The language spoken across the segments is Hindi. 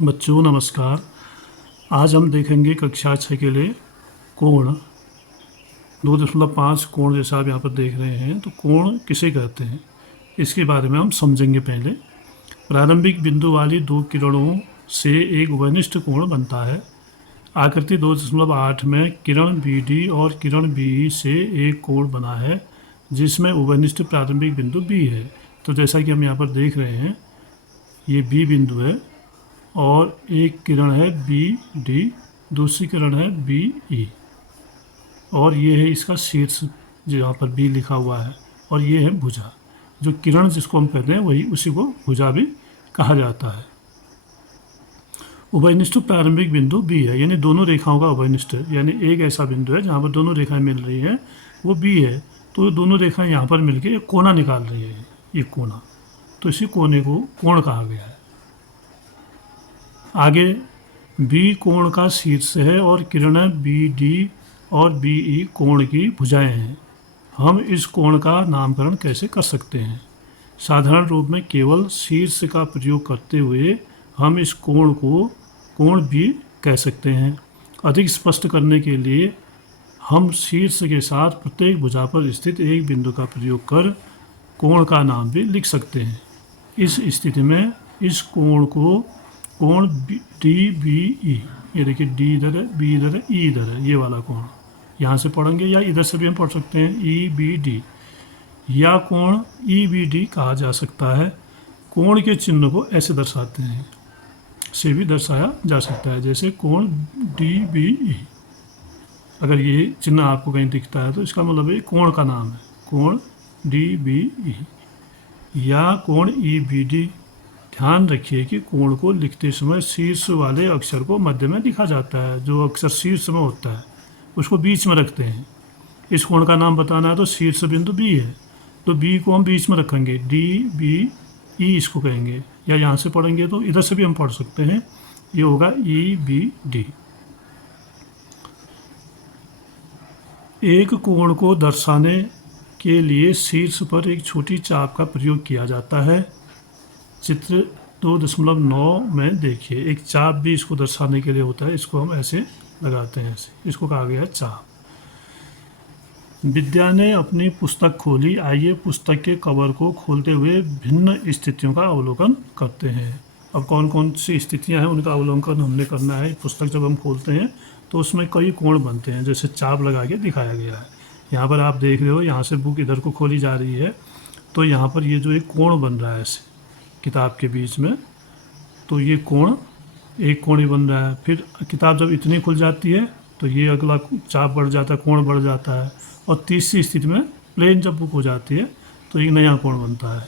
बच्चों नमस्कार। आज हम देखेंगे कक्षा 6 के लिए कोण 2.5 कोण। जैसा आप यहाँ पर देख रहे हैं, तो कोण किसे कहते हैं इसके बारे में हम समझेंगे। पहले प्रारंभिक बिंदु वाली दो किरणों से एक उभयनिष्ठ कोण बनता है। आकृति 2.8 में किरण BD और किरण BE से एक कोण बना है जिसमें उभयनिष्ठ प्रारंभिक बिंदु B है। तो जैसा कि हम यहाँ पर देख रहे हैं, ये B बिंदु है और एक किरण है BD, दूसरी किरण है BE और ये है इसका शीर्ष जो यहाँ पर B लिखा हुआ है, और ये है भुजा। जो किरण जिसको हम कहते हैं वही उसी को भुजा भी कहा जाता है। उभयनिष्ठ प्रारंभिक बिंदु B है, यानी दोनों रेखाओं का उभयनिष्ठ, यानी एक ऐसा बिंदु है जहाँ पर दोनों रेखाएं मिल रही हैं, वो B है। तो दोनों रेखाएं यहाँ पर मिलकर एक कोना निकाल रही है, ये कोना, तो इसी कोने को कोण कहा गया है। आगे B कोण का शीर्ष है और किरणें BD और BE कोण की भुजाएं हैं। हम इस कोण का नामकरण कैसे कर सकते हैं? साधारण रूप में केवल शीर्ष का प्रयोग करते हुए हम इस कोण को कोण B कह सकते हैं। अधिक स्पष्ट करने के लिए हम शीर्ष के साथ प्रत्येक भुजा पर स्थित एक बिंदु का प्रयोग कर कोण का नाम भी लिख सकते हैं। इस स्थिति में इस कोण को कोण DBE, ये देखिए D इधर है, B इधर है, E इधर है, ये वाला कोण यहाँ से पढ़ेंगे, या इधर से भी हम पढ़ सकते हैं EBD, या कोण EBD कहा जा सकता है। कोण के चिन्ह को ऐसे दर्शाते हैं, से भी दर्शाया जा सकता है, जैसे कोण DBE। अगर ये चिन्ह आपको कहीं दिखता है तो इसका मतलब ये कोण का नाम है, कोण DBE या कोण EBD। ध्यान रखिए कि कोण को लिखते समय शीर्ष वाले अक्षर को मध्य में लिखा जाता है। जो अक्षर शीर्ष में होता है उसको बीच में रखते हैं। इस कोण का नाम बताना है तो शीर्ष बिंदु B है, तो B को हम बीच में रखेंगे, DBE इसको कहेंगे, या यहाँ से पढ़ेंगे तो इधर से भी हम पढ़ सकते हैं, ये होगा EBD। एक कोण को दर्शाने के लिए शीर्ष पर एक छोटी चाप का प्रयोग किया जाता है। चित्र 2.9 में देखिए, एक चाप भी इसको दर्शाने के लिए होता है। इसको हम ऐसे लगाते हैं, ऐसे, इसको कहा गया चाप। विद्या ने अपनी पुस्तक खोली। आइए पुस्तक के कवर को खोलते हुए भिन्न स्थितियों का अवलोकन करते हैं। अब कौन कौन सी स्थितियां हैं उनका अवलोकन हमने करना है। पुस्तक जब हम खोलते हैं तो उसमें कई कोण बनते हैं, जैसे चाप लगा के दिखाया गया है। यहाँ पर आप देख रहे हो, यहाँ से बुक इधर को खोली जा रही है, तो यहाँ पर ये जो एक कोण बन रहा है ऐसे किताब के बीच में, तो ये कोण एक कोण ही बन रहा है। फिर किताब जब इतनी खुल जाती है तो ये अगला चाप बढ़ जाता है, कोण बढ़ जाता है। और तीसरी स्थिति में प्लेन जब बुक हो जाती है तो एक नया कोण बनता है।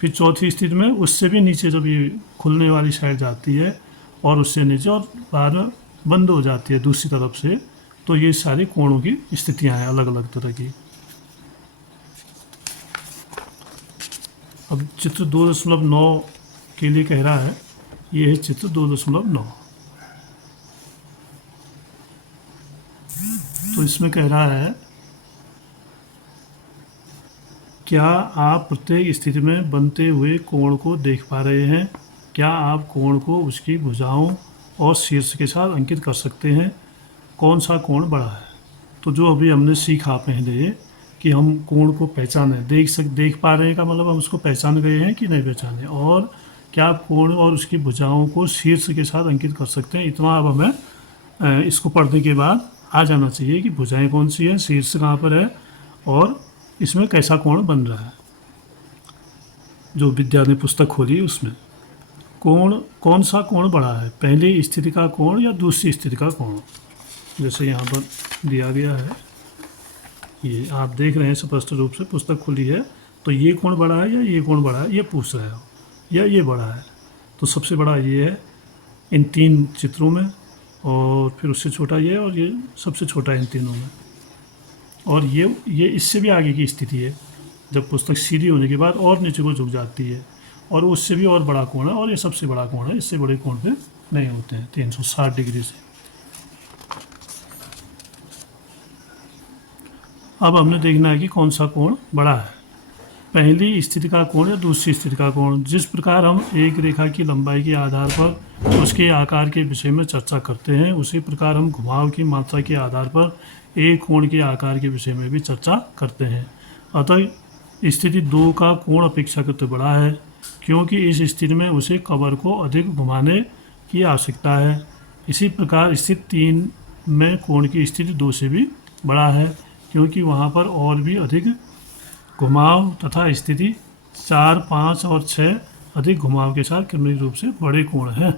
फिर चौथी स्थिति में उससे भी नीचे जब ये खुलने वाली साइड जाती है और उससे नीचे, और बाद में बंद हो जाती है दूसरी तरफ से, तो ये सारी कोणों की स्थितियाँ हैं अलग अलग तरह की। अब चित्र 2.9 के लिए कह रहा है, ये है चित्र 2.9। तो इसमें कह रहा है, क्या आप प्रत्येक स्थिति में बनते हुए कोण को देख पा रहे हैं? क्या आप कोण को उसकी भुजाओं और शीर्ष के साथ अंकित कर सकते हैं? कौन सा कोण बड़ा है? तो जो अभी हमने सीखा पहले कि हम कोण को पहचाने, देख पा रहे हैं का मतलब हम उसको पहचान गए हैं कि नहीं पहचाने, और क्या आप कोण और उसकी भुजाओं को शीर्ष के साथ अंकित कर सकते हैं। इतना अब हमें इसको पढ़ने के बाद आ जाना चाहिए कि भुजाएं कौन सी है, शीर्ष कहाँ पर है, और इसमें कैसा कोण बन रहा है। जो विद्या ने पुस्तक खोली उसमें कोण, कौन सा कोण बड़ा है, पहली स्थिति का कोण या दूसरी स्थिति का कोण। जैसे यहाँ पर दिया गया है, ये आप देख रहे हैं स्पष्ट रूप से, पुस्तक खुली है, तो ये कोण बड़ा है या ये कोण बड़ा है, ये पूछ रहे हो, या ये बड़ा है। तो सबसे बड़ा ये है इन तीन चित्रों में, और फिर उससे छोटा ये, और ये सबसे छोटा इन तीनों में। और ये इससे भी आगे की स्थिति है, जब पुस्तक सीधी होने के बाद और नीचे को झुक जाती है, और उससे भी और बड़ा कोण है, और ये सबसे बड़ा कोण है। इससे बड़े कोण पे नहीं होते हैं 360 डिग्री से। अब हमने देखना है कि कौन सा कोण बड़ा है। पहली स्थिति का कोण या दूसरी स्थिति का कोण। जिस प्रकार हम एक रेखा की लंबाई के आधार पर उसके आकार के विषय में चर्चा करते हैं, उसी प्रकार हम घुमाव की मात्रा के आधार पर एक कोण के आकार के विषय में भी चर्चा करते हैं। अतः स्थिति 2 का कोण अपेक्षाकृत बड़ा है, क्योंकि इस स्थिति में उसे कवर को अधिक घुमाने की आवश्यकता है। इसी प्रकार स्थिति 3 में कोण की स्थिति 2 से भी बड़ा है, क्योंकि वहाँ पर और भी अधिक घुमाव तथा स्थिति 4, 5 और 6 अधिक घुमाव के साथ क्रमिक रूप से बड़े कोण हैं।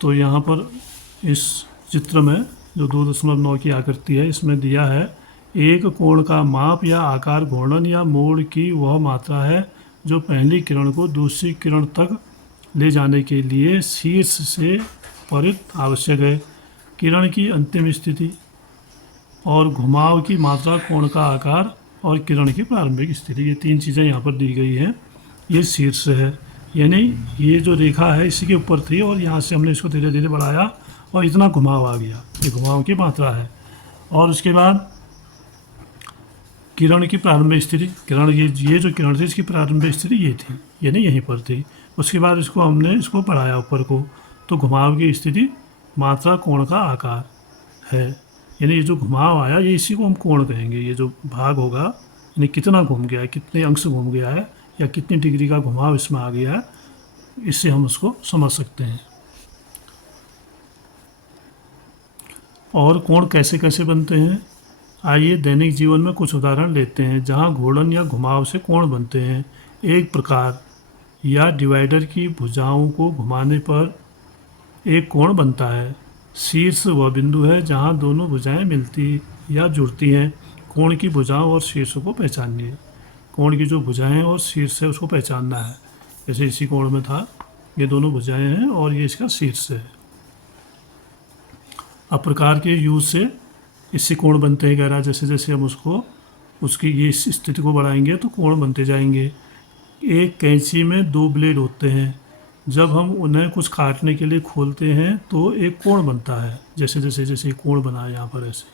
तो यहाँ पर इस चित्र में जो 2.9 की आकृति है, इसमें दिया है एक कोण का माप या आकार घूर्णन या मोड़ की वह मात्रा है जो पहली किरण को दूसरी किरण तक ले जाने के लिए शीर्ष से परित आवश्यक है। किरण की अंतिम स्थिति और घुमाव की मात्रा, कोण का आकार और किरण की प्रारंभिक स्थिति, ये 3 चीज़ें यहाँ पर दी गई हैं। ये शीर्ष है, यानी ये जो रेखा है इसी के ऊपर थी और यहाँ से हमने इसको धीरे धीरे बढ़ाया और इतना घुमाव आ गया, ये घुमाव की मात्रा है। और उसके बाद किरण की प्रारंभिक स्थिति, किरण ये जो किरण थी इसकी प्रारंभिक स्थिति ये थी, यानी यहीं पर थी। उसके बाद इसको बढ़ाया ऊपर को, तो घुमाव की स्थिति, मात्रा, कोण का आकार है, यानी ये जो घुमाव आया ये इसी को हम कोण कहेंगे। ये जो भाग होगा यानी कितना घूम गया है, कितने अंश घूम गया है या कितनी डिग्री का घुमाव इसमें आ गया है, इससे हम उसको समझ सकते हैं। और कोण कैसे कैसे बनते हैं, आइए दैनिक जीवन में कुछ उदाहरण लेते हैं जहां घूर्णन या घुमाव से कोण बनते हैं। एक प्रकार या डिवाइडर की भुजाओं को घुमाने पर एक कोण बनता है। शीर्ष वह बिंदु है जहां दोनों भुजाएं मिलती या जुड़ती हैं। कोण की भुजाओं और शीर्ष को पहचानिए। कोण की जो भुजाएं और शीर्ष है उसको पहचानना है। जैसे इसी कोण में था, ये दोनों भुजाएं हैं और ये इसका शीर्ष है। अब प्रकार के यूज से इससे कोण बनते हैं, कह रहा है। जैसे जैसे हम उसकी ये स्थिति को बढ़ाएंगे तो कोण बनते जाएंगे। एक कैंची में 2 ब्लेड होते हैं, जब हम उन्हें कुछ काटने के लिए खोलते हैं तो एक कोण बनता है। जैसे जैसे जैसे कोण बना है यहाँ पर, ऐसे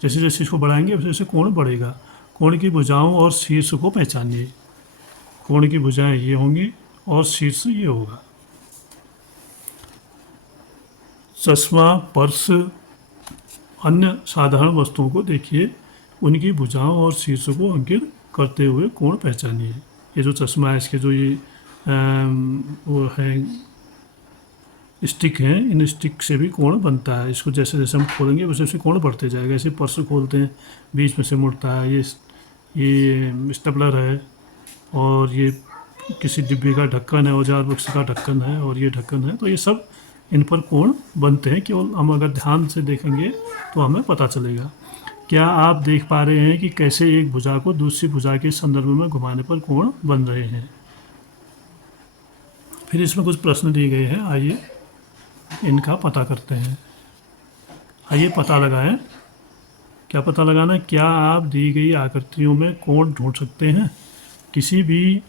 जैसे जैसे इसको बढ़ाएंगे वैसे वैसे कोण बढ़ेगा। कोण की भुजाओं और शीर्ष को पहचानिए। कोण की भुजाएं ये होंगी और शीर्ष ये होगा। चश्मा, पर्स, अन्य साधारण वस्तुओं को देखिए, उनकी भुजाओं और शीर्ष को अंकित करते हुए कोण पहचानिए। ये जो चश्मा है, इसके जो ये वो है स्टिक हैं, इन स्टिक से भी कोण बनता है। इसको जैसे जैसे हम खोलेंगे वैसे वैसे कोण बढ़ते जाएगा। ऐसे पर्स खोलते हैं, बीच में से मुड़ता है। ये स्टेपलर है, और ये किसी डिब्बे का ढक्कन है, औजार बक्स का ढक्कन है, और ये ढक्कन है। तो ये सब इन पर कोण बनते हैं। केवल हम अगर ध्यान से देखेंगे तो हमें पता चलेगा। क्या आप देख पा रहे हैं कि कैसे एक भुजा को दूसरी भुजा के संदर्भ में घुमाने पर कोण बन रहे हैं। फिर इसमें कुछ प्रश्न दिए गए हैं, आइए इनका पता करते हैं। आइए पता लगाएं। क्या पता लगाना है? क्या आप दी गई आकृतियों में कोण ढूंढ सकते हैं? किसी भी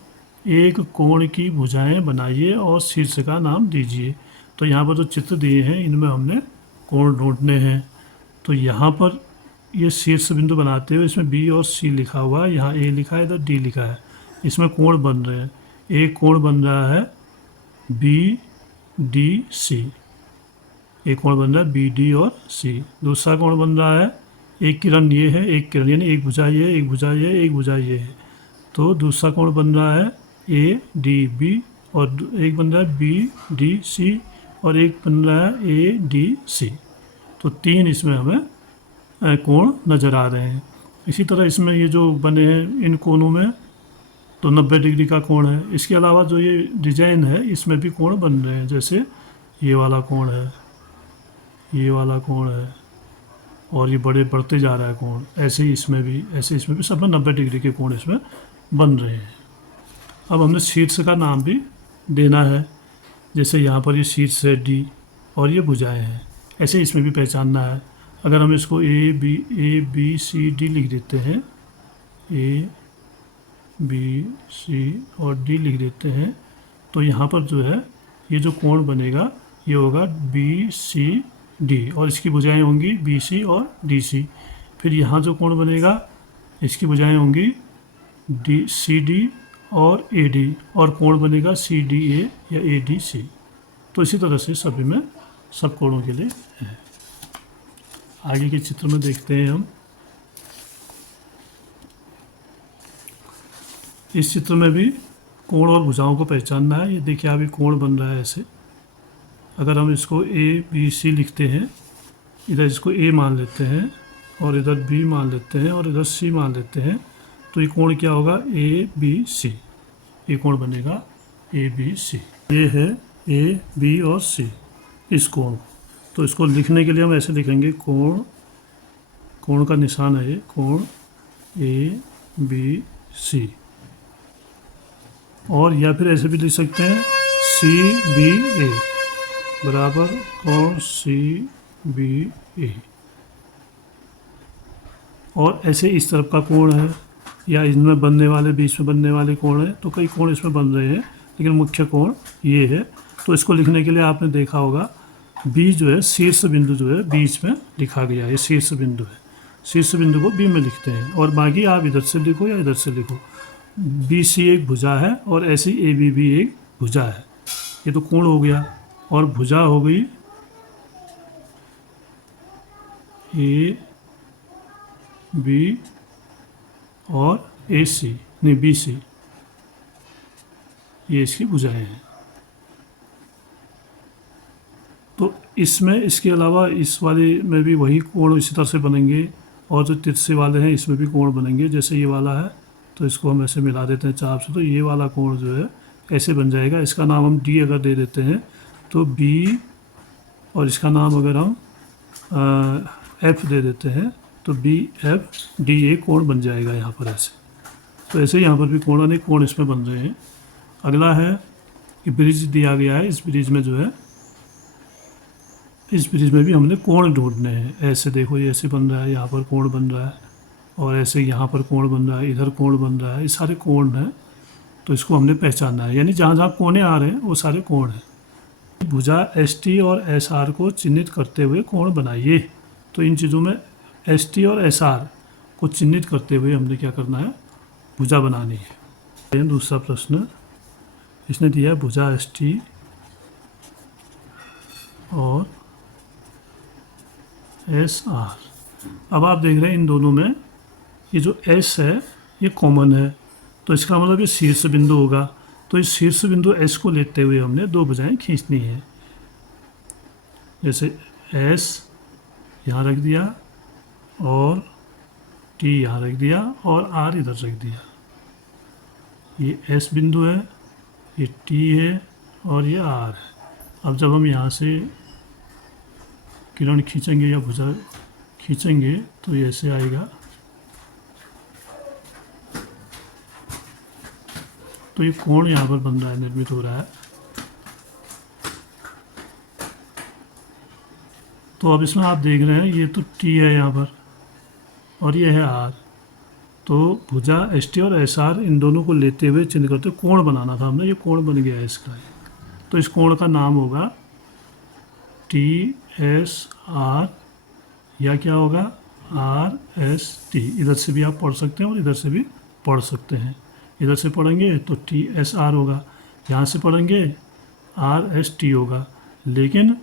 एक कोण की भुजाएं बनाइए और शीर्ष का नाम दीजिए। तो यहाँ पर जो चित्र दिए हैं इनमें हमने कोण ढूंढने हैं। तो यहाँ पर ये शीर्ष बिंदु बनाते हुए इसमें बी और सी लिखा हुआ है, यहाँ ए लिखा है, इधर डी लिखा है। इसमें कोण बन रहे हैं। एक कोण बन रहा है बी डी सी, एक कोण बन रहा है बी डी और सी। दूसरा कोण बन रहा है, एक किरण ये है, एक किरण यानी एक भुजा ये है, एक भुजा ये है, एक भुजा ये है। तो दूसरा कोण बन रहा है ए डी बी, और एक बन रहा है बी डी सी, और एक बन रहा है ए डी सी। तो 3 इसमें हमें कोण नज़र आ रहे हैं। इसी तरह इसमें ये जो बने हैं इन कोणों में तो 90 डिग्री का कोण है। इसके अलावा जो ये डिजाइन है इसमें भी कोण बन रहे हैं। जैसे ये वाला कोण है, ये वाला कोण है, और ये बड़े बढ़ते जा रहा है कोण। ऐसे ही इसमें भी सब में 90 डिग्री के कोण इसमें बन रहे हैं। अब हमने शीर्ष का नाम भी देना है। जैसे यहाँ पर ये शीर्ष है डी और ये भुजाएं हैं, ऐसे इसमें भी पहचानना है। अगर हम इसको ए बी सी डी लिख देते हैं, ए बी सी और डी लिख देते हैं, तो यहाँ पर जो है ये जो कोण बनेगा ये होगा बी सी डी, और इसकी भुजाएं होंगी बी सी और डी सी। फिर यहाँ जो कोण बनेगा इसकी भुजाएं होंगी डी सी डी और ए डी, और कोण बनेगा सी डी ए या ए डी सी। तो इसी तरह से सभी में सब कोणों के लिए है। आगे के चित्र में देखते हैं हम। इस चित्र में भी कोण और भुजाओं को पहचानना है। ये देखिए अभी कोण बन रहा है ऐसे। अगर हम इसको ए बी सी लिखते हैं, इधर इसको ए मान लेते हैं और इधर बी मान लेते हैं और इधर सी मान लेते हैं, तो ये कोण क्या होगा? A B C. ये कोण बनेगा ए बी सी। ये है ए बी और सी, इस कोण। तो इसको लिखने के लिए हम ऐसे लिखेंगे, कोण, कोण का निशान है ये, कोण ए बी सी। और या फिर ऐसे भी लिख सकते हैं सी बी ए बराबर कोण सी बी ए। और ऐसे इस तरफ का कोण है, या इनमें बनने वाले, बीच में बनने वाले कोण है। तो कई कोण इसमें बन रहे हैं, लेकिन मुख्य कोण ये है। तो इसको लिखने के लिए आपने देखा होगा बी जो है, शीर्ष बिंदु जो है बीच में लिखा गया है, ये शीर्ष बिंदु है। शीर्ष बिंदु को बी में लिखते हैं, और बाकी आप इधर से लिखो या इधर से लिखो। बी सी एक भुजा है और ऐसी ए बी भी एक भुजा है। ये तो कोण हो गया, और भुजा हो गई ए बी और ए सी, नहीं बी सी, ये इसकी भुजाएं हैं। तो इसमें, इसके अलावा इस वाले में भी वही कोण इसी तरह से बनेंगे, और जो तिरछे वाले हैं इसमें भी कोण बनेंगे। जैसे ये वाला है तो इसको हम ऐसे मिला देते हैं चाप से, तो ये वाला कोण जो है ऐसे बन जाएगा। इसका नाम हम डी अगर दे देते हैं तो बी, और इसका नाम अगर हम एफ दे देते हैं तो बी एफ डी ए कोण बन जाएगा यहाँ पर ऐसे। तो ऐसे यहाँ पर भी कोण, अनेक कोण इसमें बन रहे हैं। अगला है कि ब्रिज दिया गया है। इस ब्रिज में जो है, इस ब्रिज में भी हमने कोण ढूंढने हैं। ऐसे देखो, ये ऐसे बन रहा है, यहाँ पर कोण बन रहा है, और ऐसे यहाँ पर कोण बन रहा है, इधर कोण बन रहा है। ये सारे कोण हैं, तो इसको हमने पहचानना है। यानी जहाँ जहाँ कोने आ रहे हैं वो सारे कोण हैं। भुजा एस टी और एस आर को चिन्हित करते हुए कोण बनाइए। तो इन चीज़ों में एस टी और एस आर को चिन्हित करते हुए हमने क्या करना है? भुजा बनानी है। दूसरा प्रश्न इसने दिया है, भुजा एस टी और एस आर। अब आप देख रहे हैं इन दोनों में ये जो एस है ये कॉमन है, तो इसका मतलब ये शीर्ष बिंदु होगा। तो इस शीर्ष बिंदु एस को लेते हुए हमने दो भुजाएं खींचनी है। जैसे एस यहाँ रख दिया और टी यहाँ रख दिया और आर इधर रख दिया। ये एस बिंदु है, ये टी है और ये आर है। अब जब हम यहाँ से किरण खींचेंगे या भुजा खींचेंगे तो ये ऐसे आएगा। तो ये कोण यहाँ पर बन रहा है, निर्मित हो रहा है। तो अब इसमें आप देख रहे हैं ये तो टी है यहाँ पर और ये है आर। तो भुजा एस टी और एस आर इन दोनों को लेते हुए चिन्ह करते कोण बनाना था हमने। ये कोण बन गया है इसका। तो इस कोण का नाम होगा टी एस आर, या क्या होगा आर एस टी। इधर से भी आप पढ़ सकते हैं और इधर से भी पढ़ सकते हैं। इधर से पढ़ेंगे तो टी एस आर होगा, यहाँ से पढ़ेंगे आर एस टी होगा। लेकिन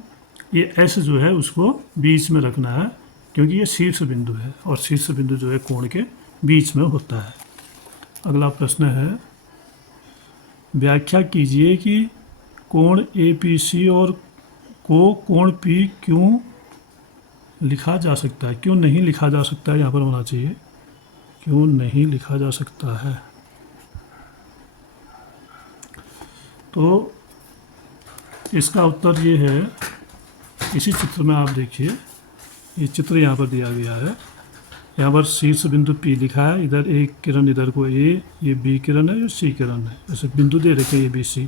ये एस जो है उसको बीच में रखना है, क्योंकि ये शीर्ष बिंदु है और शीर्ष बिंदु जो है कोण के बीच में होता है। अगला प्रश्न है, व्याख्या कीजिए कि कोण ए पी सी और को कोण पी क्यों लिखा जा सकता है, क्यों नहीं लिखा जा सकता है, यहाँ पर होना चाहिए क्यों नहीं लिखा जा सकता है। तो इसका उत्तर ये है, इसी चित्र में आप देखिए, ये चित्र यहाँ पर दिया गया है। यहाँ पर शीर्ष बिंदु P लिखा है, इधर एक किरण, इधर को A, ये B किरण है, ये C किरण है, ऐसे बिंदु दे रखे हैं A B C।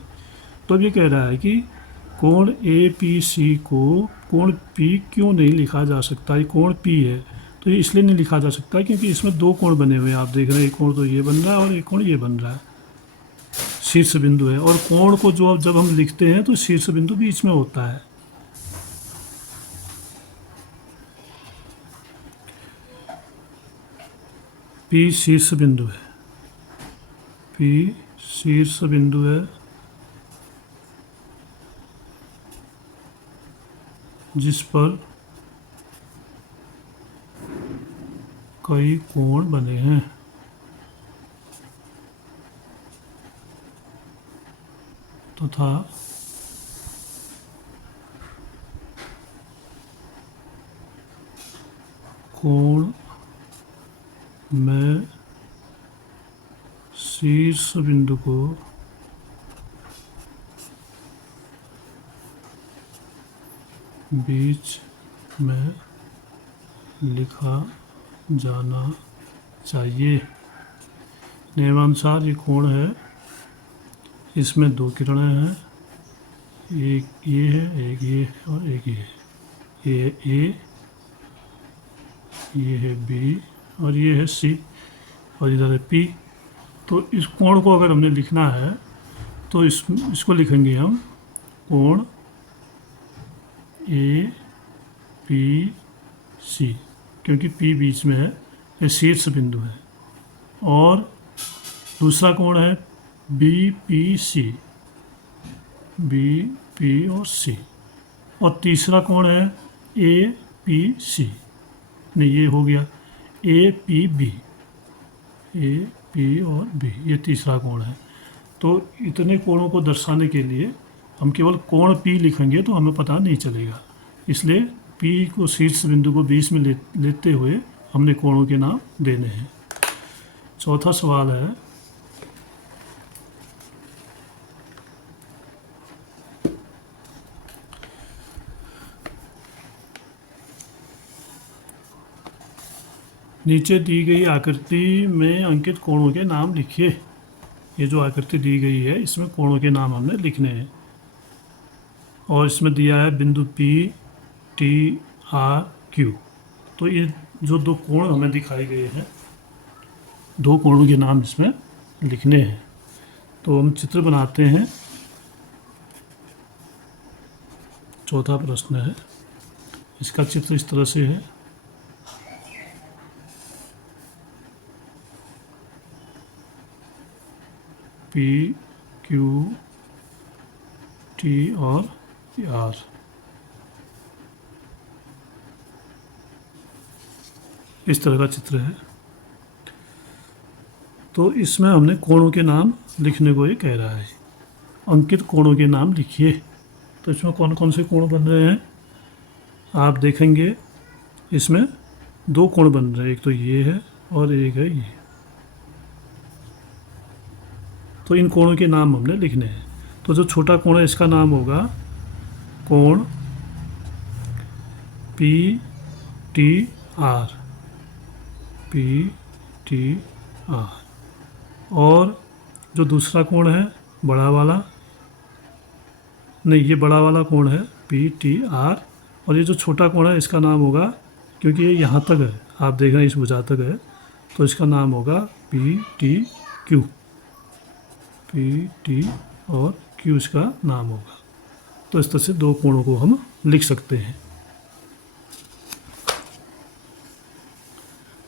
तो अब ये कह रहा है कि कोण ए पी सी को कोण P क्यों नहीं लिखा जा सकता। ये कोण P है, तो ये इसलिए नहीं लिखा जा सकता क्योंकि इसमें दो कोण बने हुए हैं। आप देख रहे हैं एक कोण तो ये बन रहा है और एक कोण ये बन रहा है, शीर्ष बिंदु है। और कोण को जो जब हम लिखते हैं तो शीर्ष बिंदु बीच में होता है। P शीर्ष बिंदु है, P शीर्ष बिंदु है जिस पर कई कोण बने हैं। तथा कोण में शीर्ष बिंदु को बीच में लिखा जाना चाहिए। नियमानुसार ये कोण है, इसमें दो किरणें हैं, एक ये है, एक ये है और एक ये है। ये है ए, ये है बी और ये है सी और इधर है पी। तो इस कोण को अगर हमने लिखना है तो इसको लिखेंगे हम कोण ए पी सी, क्योंकि पी बीच में है, ये शीर्ष बिंदु है। और दूसरा कोण है B P C, B P और सी। और तीसरा कोण है ए पी सी, नहीं ये हो गया A P B, A P और बी, ये तीसरा कोण है। तो इतने कोणों को दर्शाने के लिए हम केवल कोण P लिखेंगे तो हमें पता नहीं चलेगा, इसलिए P को शीर्ष बिंदु को बीच में लेते हुए हमने कोणों के नाम देने हैं। चौथा सवाल है, नीचे दी गई आकृति में अंकित कोणों के नाम लिखिए। ये जो आकृति दी गई है इसमें कोणों के नाम हमने लिखने हैं। और इसमें दिया है बिंदु P, T, R, Q। तो ये जो दो कोण हमें दिखाए गए हैं, दो कोणों के नाम इसमें लिखने हैं। तो हम चित्र बनाते हैं। चौथा प्रश्न है, इसका चित्र इस तरह से है। P, Q, T और R। इस तरह का चित्र है। तो इसमें हमने कोणों के नाम लिखने को ये कह रहा है, अंकित कोणों के नाम लिखिए। तो इसमें कौन कौन से कोण बन रहे हैं आप देखेंगे। इसमें दो कोण बन रहे हैं, एक तो ये है और एक है ये। तो इन कोणों के नाम हमने लिखने हैं। तो जो छोटा कोण है इसका नाम होगा कोण P T R, P T R. और जो दूसरा कोण है बड़ा वाला, नहीं ये बड़ा वाला कोण है पी टी आर। और ये जो छोटा कोण है इसका नाम होगा, क्योंकि ये यहाँ तक है, आप देख रहे हैं इस भुजा तक है, तो इसका नाम होगा P T Q, P T और क्यू इसका नाम होगा। तो इस तरह से दो कोणों को हम लिख सकते हैं।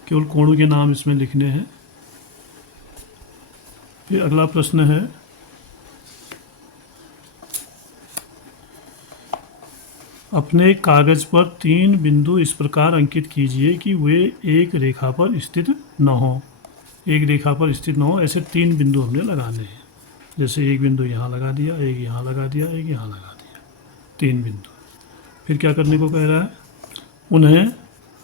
केवल कोणों के नाम इसमें लिखने हैं। फिर अगला प्रश्न है, अपने कागज पर 3 बिंदु इस प्रकार अंकित कीजिए कि वे एक रेखा पर स्थित न हो। एक रेखा पर स्थित न हो, ऐसे 3 बिंदु हमने लगाने हैं। जैसे एक बिंदु यहाँ लगा दिया, एक यहाँ लगा दिया, एक यहाँ लगा दिया, 3 बिंदु। फिर क्या करने को कह रहा है, उन्हें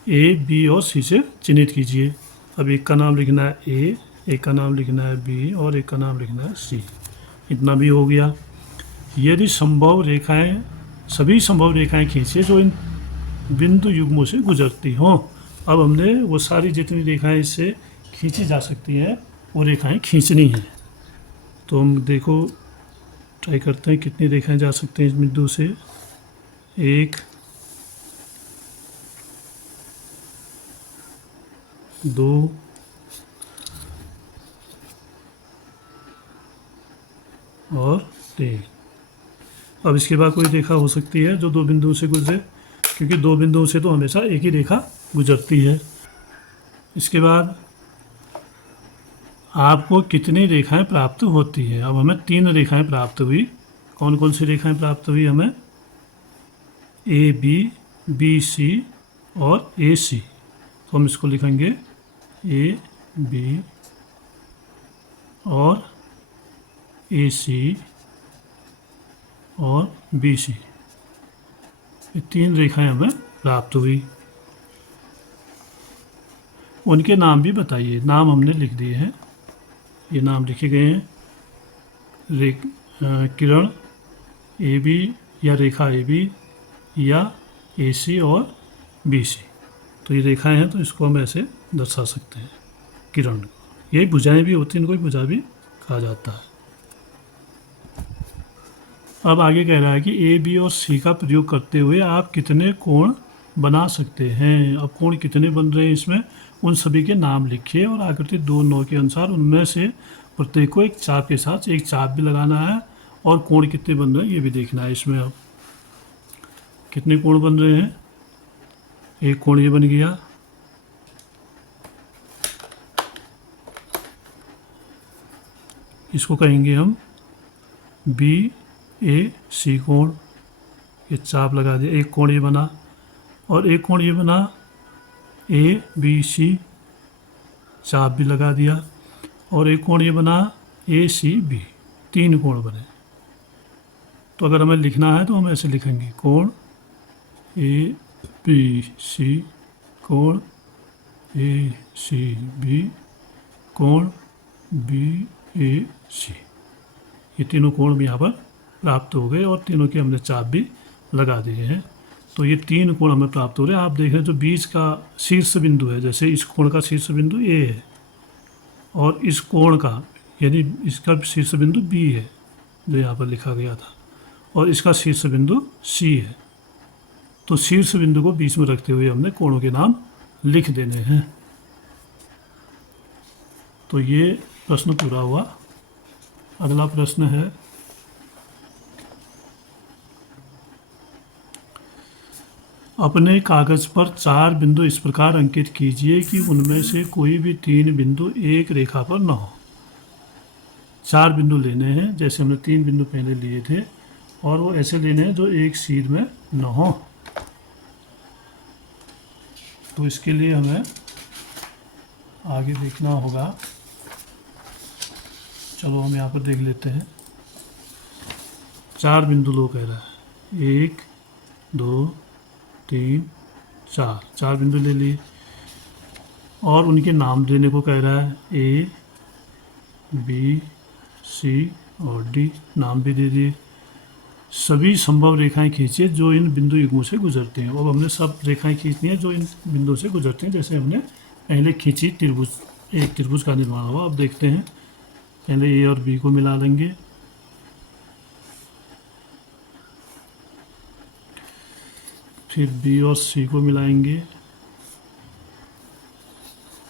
ए, बी और सी से चिन्हित कीजिए। अब एक का नाम लिखना है ए, एक का नाम लिखना है बी और एक का नाम लिखना है सी। इतना भी हो गया। यदि संभव रेखाएं, सभी संभव रेखाएं खींचिए जो इन बिंदु युग्मों से गुजरती हों। अब हमने वो सारी जितनी रेखाएं इससे खींची जा सकती हैं वो रेखाएं खींचनी हैं। तो हम देखो ट्राई करते हैं कितनी रेखाएं जा सकते हैं इस बिंदु से। 1, 2, और 3। अब इसके बाद कोई रेखा हो सकती है जो 2 बिंदुओं से गुजरे, क्योंकि 2 बिंदुओं से तो हमेशा एक ही रेखा गुजरती है। इसके बाद आपको कितनी रेखाएं प्राप्त होती है। अब हमें 3 रेखाएं प्राप्त हुई। कौन कौन सी रेखाएं प्राप्त हुई हमें? ए बी, बी सी और ए सी। तो हम इसको लिखेंगे ए बी और ए सी और बी सी, ये 3 रेखाएं हमें प्राप्त हुई। उनके नाम भी बताइए। नाम हमने लिख दिए हैं, ये नाम लिखे गए हैं। किरण ए बी या रेखा ए बी या ए सी और बी सी। तो ये रेखाएं हैं, तो इसको हम ऐसे दर्शा सकते हैं किरण को। यही भुजाएं भी होती हैं, इनको भुजा भी कहा जाता है। अब आगे कह रहा है कि ए बी और सी का प्रयोग करते हुए आप कितने कोण बना सकते हैं। अब कोण कितने बन रहे हैं इसमें, उन सभी के नाम लिखिए और आकृति 2-9 के अनुसार उनमें से प्रत्येक को एक चाप के साथ एक चाप भी लगाना है और कोण कितने बन रहे हैं ये भी देखना है इसमें। अब कितने कोण बन रहे हैं? एक कोण ये बन गया, इसको कहेंगे हम बी ए सी कोण। ये चाप लगा दिया, एक कोण ये बना, और एक कोण ये बना ए बी सी, चाप भी लगा दिया, और एक कोण ये बना ए सी बी। 3 कोण बने। तो अगर हमें लिखना है तो हम ऐसे लिखेंगे कोण ए बी सी, कोण ए सी बी, कोण बी ए सी। ये तीनों कोण भी यहाँ पर प्राप्त हो गए और तीनों के हमने चाप भी लगा दिए हैं। तो ये 3 कोण हमें प्राप्त हो रहे हैं। आप देख रहे हैं जो बीच का शीर्ष बिंदु है, जैसे इस कोण का शीर्ष बिंदु ए है और इस कोण का यानी इसका शीर्ष बिंदु बी है जो यहाँ पर लिखा गया था, और इसका शीर्ष बिंदु सी है। तो शीर्ष बिंदु को बीच में रखते हुए हमने कोणों के नाम लिख देने हैं। तो ये प्रश्न पूरा हुआ। अगला प्रश्न है, अपने कागज पर 4 बिंदु इस प्रकार अंकित कीजिए कि उनमें से कोई भी 3 बिंदु एक रेखा पर न हो। 4 बिंदु लेने हैं, जैसे हमने 3 बिंदु पहले लिए थे, और वो ऐसे लेने हैं जो एक सीध में न हो। तो इसके लिए हमें आगे देखना होगा। चलो हम यहाँ पर देख लेते हैं। 4 बिंदु लो कह रहा है, 1 2 3 4, 4 बिंदु ले लिए और उनके नाम देने को कह रहा है, ए बी सी और डी। नाम भी दे दिए। सभी संभव रेखाएं खींचिए जो इन बिंदु युग्मों से गुजरते हैं। अब हमने सब रेखाएं खींचनी है जो इन बिंदुओं से गुजरते हैं। जैसे हमने पहले खींची त्रिभुज, एक त्रिभुज का निर्माण हुआ। अब देखते हैं, पहले ए और बी को मिला लेंगे, फिर बी और सी को मिलाएंगे,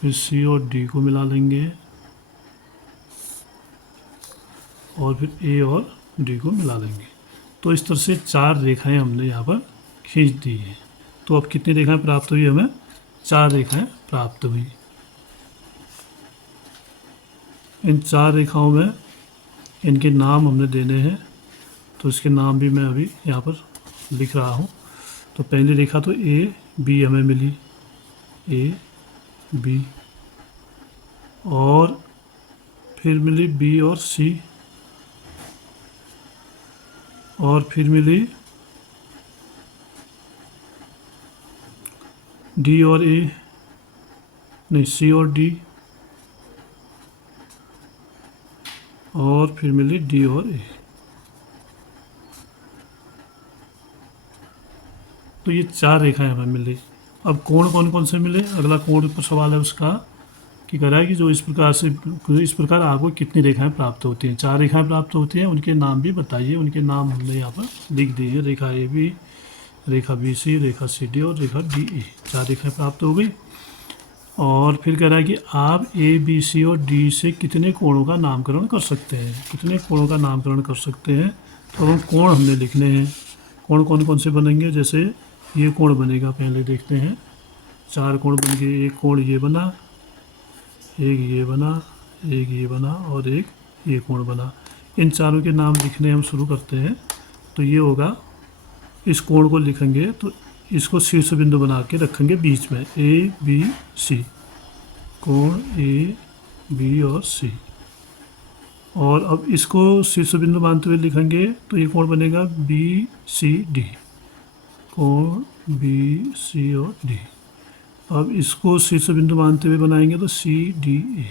फिर सी और डी को मिला लेंगे, और फिर ए और डी को मिला लेंगे। तो इस तरह से 4 रेखाएं हमने यहाँ पर खींच दी हैं। तो अब कितनी रेखाएं प्राप्त हुई हमें? 4 रेखाएं प्राप्त हुई। इन 4 रेखाओं में इनके नाम हमने देने हैं, तो इसके नाम भी मैं अभी यहाँ पर लिख रहा हूँ। तो पहली रेखा तो ए बी हमें मिली, ए बी, और फिर मिली बी और सी, और फिर मिली डी और ए, नहीं सी और डी, और फिर मिली डी और ए। तो ये 4 रेखाएं हमें मिली। अब कोण कौन कौन से मिले? अगला कोण पर सवाल है उसका कि कह रहा है कि जो इस प्रकार आपको कितनी रेखाएं प्राप्त होती हैं। 4 रेखाएं प्राप्त होती हैं, उनके नाम भी बताइए। उनके नाम हमने यहाँ पर लिख दिए हैं, रेखा ए बी, रेखा बी सी, रेखा सी डी और रेखा डी ए। 4 रेखाएं प्राप्त हो गई। और फिर कह रहा है कि आप ए बी सी और डी से कितने कोणों का नामकरण कर सकते हैं। कितने कोणों का नामकरण कर सकते हैं? तो हम कोण हमने लिखने हैं। कोण कौन कौन से बनेंगे? जैसे ये कोण बनेगा, पहले देखते हैं। 4 कोण बन गए। एक कोण ये बना, एक ये बना, एक ये बना और एक ये कोण बना। इन चारों के नाम लिखने हम शुरू करते हैं। तो ये होगा, इस कोण को लिखेंगे तो इसको शीर्ष बिंदु बना के रखेंगे बीच में, ए बी सी, कोण ए बी और सी। और अब इसको शीर्ष बिंदु मानते हुए लिखेंगे तो ये कोण बनेगा बी सी डी, कोण बी सी और डी। अब इसको शीर्ष बिंदु मानते हुए बनाएंगे तो C D A,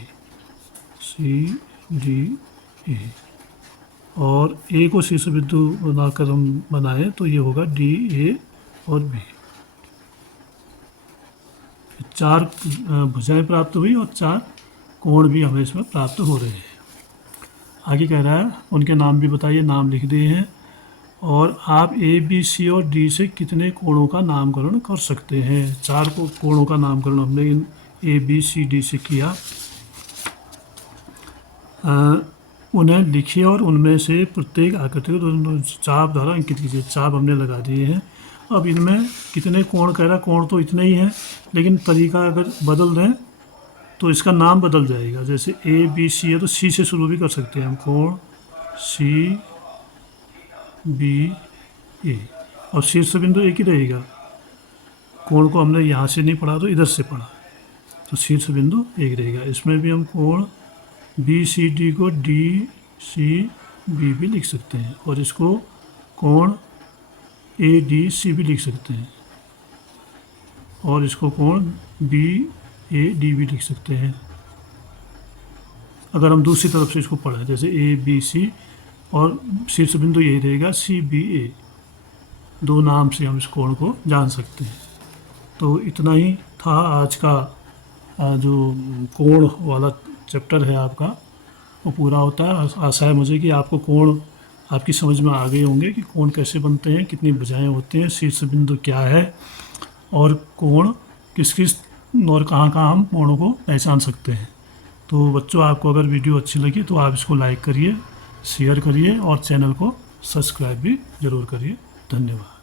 C D A. और ए को शीर्ष बिंदु बनाकर हम बनाएं तो ये होगा डी ए और बी। चार भुजाएं प्राप्त हुई और चार कोण भी हमें इसमें प्राप्त हो रहे हैं। आगे कह रहा है उनके नाम भी बताइए, नाम लिख दिए हैं। और आप ए बी सी और डी से कितने कोणों का नामकरण कर सकते हैं। चार कोणों का नामकरण हमने इन ए बी सी डी से किया। उन्हें लिखिए और उनमें से प्रत्येक आकृति को चाप द्वारा अंकित कीजिए। चाप हमने लगा दिए हैं। अब इनमें कितने कोण कह रहा, कोण तो इतने ही हैं, लेकिन तरीका अगर बदल दें तो इसका नाम बदल जाएगा। जैसे ए बी सी है तो सी से शुरू भी कर सकते हैं हम, कोण सी बी ए, और शीर्ष बिंदु एक ही रहेगा। कोण को हमने यहाँ से नहीं पढ़ा तो इधर से पढ़ा, तो शीर्ष बिंदु एक रहेगा। इसमें भी हम कोण बी सी डी को डी सी बी भी लिख सकते हैं, और इसको कोण ए डी सी भी लिख सकते हैं, और इसको कोण बी ए डी भी लिख सकते हैं। अगर हम दूसरी तरफ से इसको पढ़ें, जैसे ए बी सी और शीर्ष बिंदु यही रहेगा सी बी ए, दो नाम से हम इस कोण को जान सकते हैं। तो इतना ही था आज का जो कोण वाला चैप्टर है आपका, वो पूरा होता है। आशा है मुझे कि आपको कोण आपकी समझ में आ गए होंगे कि कोण कैसे बनते हैं, कितनी भुजाएं होती हैं, शीर्ष बिंदु क्या है, और कोण किस किस और कहाँ कहाँ हम कोणों को पहचान सकते हैं। तो बच्चों, आपको अगर वीडियो अच्छी लगी तो आप इसको लाइक करिए, शेयर करिए और चैनल को सब्सक्राइब भी ज़रूर करिए। धन्यवाद।